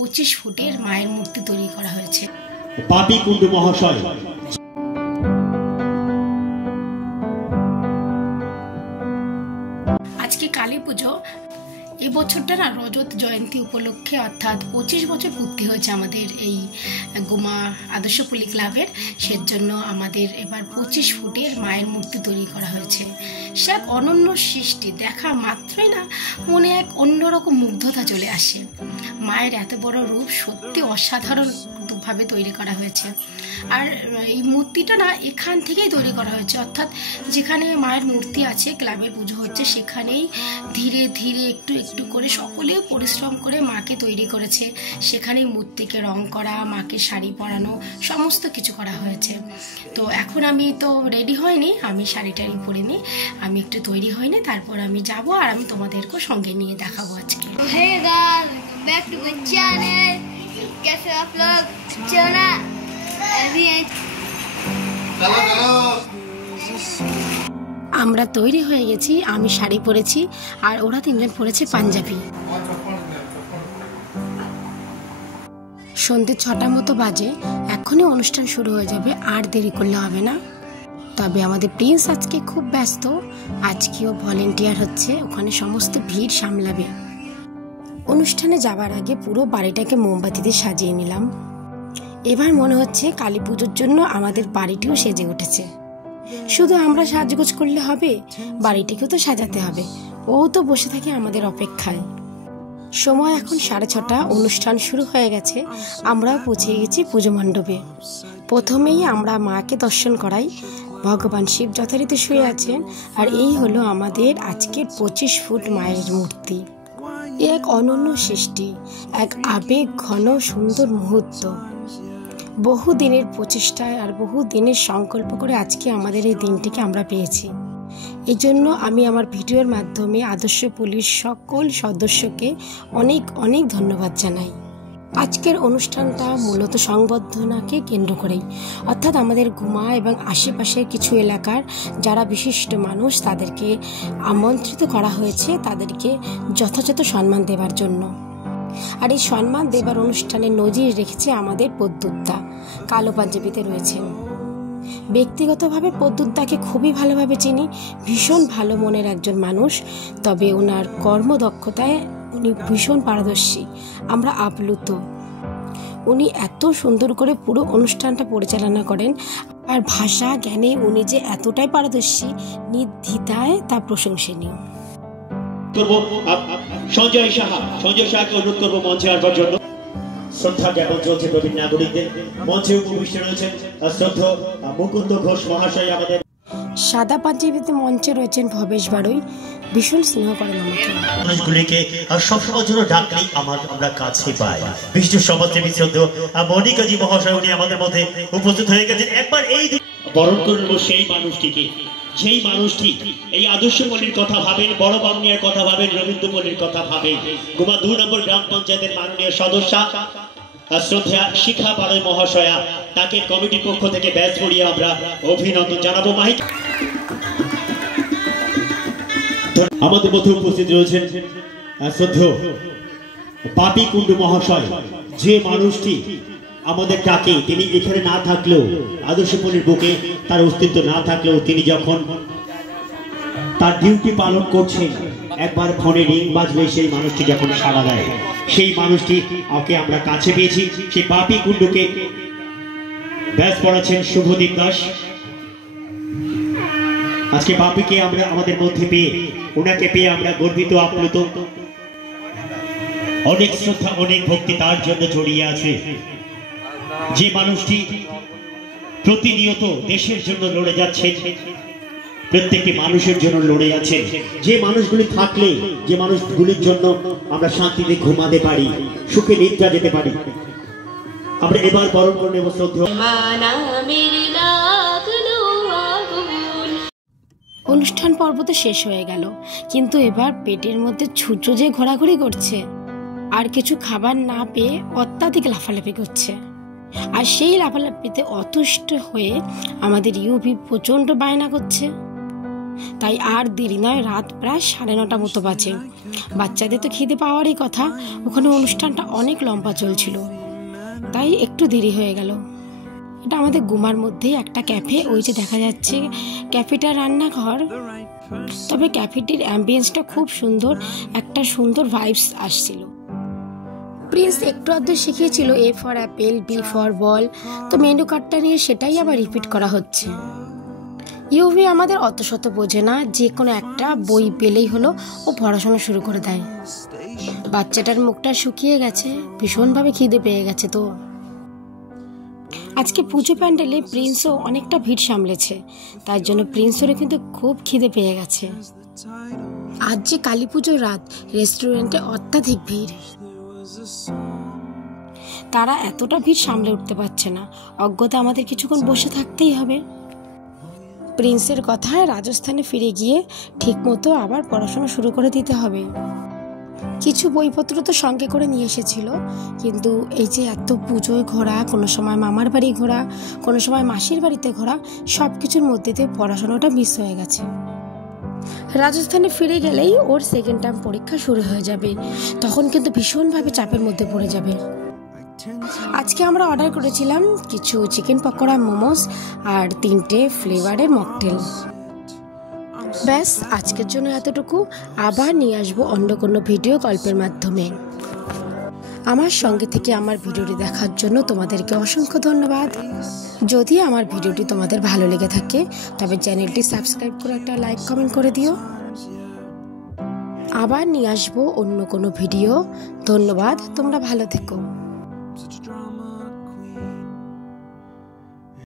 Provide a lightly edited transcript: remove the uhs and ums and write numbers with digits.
25 ফুটের মায়ের মূর্তি তৈরি করা হয়েছে। পাপি কুণ্ডু মহাশয় আজকে কালী পুজো, এই বছরটা না রজত জয়ন্তী উপলক্ষে, অর্থাৎ 25 বছর পূর্তি হয়েছে আমাদের এই গোমা আদর্শপল্লী ক্লাবের। সেজন্য আমাদের এবার 25 ফুটের মায়ের মূর্তি তৈরি করা হয়েছে। সে এক অনন্য সৃষ্টি, দেখা মাত্রই না মনে এক অন্যরকম মুগ্ধতা চলে আসে। মায়ের এত বড় রূপ সত্যি অসাধারণ ভাবে তৈরি করা হয়েছে। আর এই মূর্তিটা না এখান থেকেই তৈরি করা হয়েছে, অর্থাৎ যেখানে মায়ের মূর্তি আছে, ক্লাবের পুজো হচ্ছে, সেখানেই ধীরে ধীরে একটু একটু করে সকলে পরিশ্রম করে মাকে তৈরি করেছে। সেখানেই মূর্তিকে রং করা, মাকে শাড়ি পরানো, সমস্ত কিছু করা হয়েছে। তো এখন আমি তো রেডি হয়নি, আমি শাড়ি টাড়ি পরিনি, আমি একটু তৈরি হয়নি, তারপর আমি যাব আর আমি তোমাদেরকেও সঙ্গে নিয়ে দেখাবো আজকে। Hey guys, back to my channel. कैसे आप लोग चलना अभी আমরা তৈরি হয়ে গেছি। আমি শাড়ি পরেছি আর ওরা তিনজন পরেছে পাঞ্জাবি। সন্ধ্যে 6টার মতো বাজে, এখনই অনুষ্ঠান শুরু হয়ে যাবে, আর দেরি করলে হবে না। তবে আমাদের প্রিন্স আজকে খুব ব্যস্ত, আজকেও ভলেন্টিয়ার হচ্ছে, ওখানে সমস্ত ভিড় সামলাবে। অনুষ্ঠানে যাবার আগে পুরো বাড়িটাকে মোমবাতিতে সাজিয়ে নিলাম। এবার মনে হচ্ছে কালী পুজোর জন্য আমাদের বাড়িটিও সেজে উঠেছে। শুধু আমরা সাজগোজ করলে হবে, বাড়িটিকেও তো সাজাতে হবে। ও তো বসে থাকে আমাদের অপেক্ষায়। সময় এখন 6:30, অনুষ্ঠান শুরু হয়ে গেছে। আমরাও পৌঁছে গেছি পুজো মণ্ডপে। প্রথমেই আমরা মাকে দর্শন করাই। ভগবান শিব যথারীতি শুয়ে আছেন, আর এই হলো আমাদের আজকের 25 ফুট মায়ের মূর্তি। এক অনন্য সৃষ্টি, এক আবেগ ঘন সুন্দর মুহূর্ত। বহু দিনের প্রচেষ্টায় আর বহু দিনের সংকল্প করে আজকে আমাদের এই দিনটিকে আমরা পেয়েছি। এই জন্য আমি আমার ভিডিওর মাধ্যমে আদর্শপল্লীর সকল সদস্যকে অনেক অনেক ধন্যবাদ জানাই। আজকের অনুষ্ঠানটা মূলত সংবর্ধনাকে কেন্দ্র করেই, অর্থাৎ আমাদের গোমা এবং আশেপাশের কিছু এলাকার যারা বিশিষ্ট মানুষ তাদেরকে আমন্ত্রিত করা হয়েছে, তাদেরকে যথাযথ সম্মান দেবার জন্য। আর এই সম্মান দেবার অনুষ্ঠানে নজির রেখেছে আমাদের প্রদ্যুৎদা, কালো পাঞ্জাবিতে রয়েছেন। ব্যক্তিগতভাবে প্রদ্যুৎদাকে খুবই ভালোভাবে চিনি, ভীষণ ভালো মনের একজন মানুষ। তবে ওনার কর্মদক্ষতায় উনি ভীষণ পারদর্শী, আমরা আপ্লুত। উনি এত সুন্দর করে পুরো অনুষ্ঠানটা পরিচালনা করেন, আর ভাষা জ্ঞানে উনি যে এতটাই পারদর্শী, নির্দ্বিধায় তা প্রশংসনীয়। সঞ্জয় সাহাকে অনুরোধ করবো মঞ্চে আসবার জন্য। শ্রদ্ধা জ্ঞাপন চলছে প্রবীণ নাগরিকদের। মঞ্চে উপবিষ্ট রয়েছেন শ্রদ্ধা মুকুন্দ ঘোষ মহাশয়। আমাদের সাদা পাঞ্জাবিতে মঞ্চে রয়েছেন ভবেশ বাড়ুই, ভীষণ স্নেহ করেন আমাকে। মানুষগুলিকে সবসময় জন্য ডাকলেই আমরা কাছে পাই। বিশিষ্ট সমাজসেবী শ্রদ্ধা মনিকাজি মহাশয় উনি আমাদের মধ্যে উপস্থিত হয়ে গেছেন। একবার এই বরণ করে নেব সেই মানুষটিকে, যেই মানুষটি এই আদর্শপল্লীর কথা ভাবেন, বড় বামনিয়ার কথা ভাবেন, রবীন্দ্রপল্লীর কথা ভাবেন। গোমা 2 নম্বর গ্রাম পঞ্চায়েতের মাননীয় সদস্যা শ্রদ্ধা শিখা পাড়ই মহাশয়া, তাকে কমিটির পক্ষ থেকে ব্যাচ পড়িয়ে আমরা অভিনন্দন জানাবো। মাইক আমাদের মধ্যে উপস্থিত রয়েছেন শ্রদ্ধা পাপি কুণ্ডু মহাশয়, যে মানুষটি আমাদের ডাকে, তিনি এখানে না থাকলেও, আদর্শপল্লীর বুকে তার অস্তিত্ব না থাকলেও, তিনি যখন তার ডিউটি পালন করছেন, একবার ফোনে রিং বাজলে সেই মানুষটি যখন সাড়া দেয়, সেই মানুষটি ওকে আমরা কাছে পেয়েছি। সেই পাপি কুণ্ডুকে ব্যাচ পড়াচ্ছেন শুভদীপ দাস। আজকে পাপিকে আমরা আমাদের মধ্যে পেয়ে, ওনাকে পেয়ে আমরা গর্বিত, আপ্লুত। অনেক শ্রদ্ধা, অনেক ভক্তি তার জন্য জড়িয়ে আছে। যে মানুষটি প্রতিনিয়ত দেশের জন্য লড়ে যাচ্ছে, প্রত্যেকটি মানুষের জন্য লড়ে আছে, যে মানুষগুলি থাকলে, যে মানুষগুলির জন্য আমরা শান্তিতে ঘুমাতে পারি, সুখে নিদ্রা যেতে পারি। আমরা এবার বরণ করে নেব শ্রদ্ধা। অনুষ্ঠান পর্ব তো শেষ হয়ে গেল, কিন্তু এবার পেটের মধ্যে ছুঁচো যে ঘোরাঘুরি করছে, আর কিছু খাবার না পেয়ে অত্যাধিক লাফালাফি করছে। আর সেই লাফালাফিতে অতুষ্ট হয়ে আমাদের ইউভি প্রচণ্ড বায়না করছে। তাই আর দেরি নয়, রাত প্রায় 9:30 মতো বাজে। বাচ্চাদের তো খিদে পাওয়ারই কথা, ওখানে অনুষ্ঠানটা অনেক লম্বা চলছিল, তাই একটু দেরি হয়ে গেল। এটা আমাদের গুমার মধ্যেই একটা ক্যাফে, ওই যে দেখা যাচ্ছে ক্যাফেটার রান্নাঘর। তবে ক্যাফেটির অ্যাম্বিয়েন্সটা খুব সুন্দর, একটা সুন্দর ভাইবস আসছিল। প্রিন্স একটু আধটু শিখিয়েছিল A for apple, B for ball, তো মেনু কার্ডটা নিয়ে সেটাই আবার রিপিট করা হচ্ছে। ইউভি আমাদের অত শত বোঝে না, যে কোনো একটা বই পেলেই হলো, ও পড়াশোনা শুরু করে দেয়। বাচ্চাটার মুখটা শুকিয়ে গেছে, ভীষণভাবে খিদে পেয়ে গেছে। তো আজকে পুজো প্যান্ডেলে প্রিন্সও অনেকটা ভিড় সামলেছে, তার জন্য প্রিন্সেরও কিন্তু খুব খিদে পেয়ে গেছে। আজ যে কালী পুজোর রাত, রেস্টুরেন্টে অত্যাধিক ভিড়। তারা এতটা ভিড় সামলে উঠতে পারছে না, অজ্ঞতা আমাদের কিছুক্ষণ বসে থাকতেই হবে। প্রিন্সের কথায় রাজস্থানে ফিরে গিয়ে ঠিকমতো আবার পড়াশোনা শুরু করে দিতে হবে। কিছু বইপত্র তো সঙ্গে করে নিয়ে এসেছিল, কিন্তু এই যে এত পুজোয় ঘোরা, কোনো সময় মামার বাড়ি ঘোরা, কোনো সময় মাসির বাড়িতে ঘোরা, সব কিছুর মধ্যে দিয়ে পড়াশোনাটা মিস হয়ে গেছে। রাজস্থানে ফিরে গেলেই ওর সেকেন্ড টার্ম পরীক্ষা শুরু হয়ে যাবে, তখন কিন্তু ভীষণভাবে চাপের মধ্যে পড়ে যাবে। আজকে আমরা অর্ডার করেছিলাম কিছু চিকেন পকোড়া, মোমোস আর 3টে ফ্লেভারের মকটেল। ব্যাস, আজকের জন্য এতটুকু। আবার নিয়ে আসবো অন্য কোনো ভিডিও গল্পের মাধ্যমে। আমার সঙ্গে থেকে আমার ভিডিওটি দেখার জন্য তোমাদেরকে অসংখ্য ধন্যবাদ। যদি আমার ভিডিওটি তোমাদের ভালো লেগে থাকে তবে চ্যানেলটি সাবস্ক্রাইব করে একটা লাইক কমেন্ট করে দিও। আবার নিয়ে আসবো অন্য কোনো ভিডিও। ধন্যবাদ, তোমরা ভালো থেকো।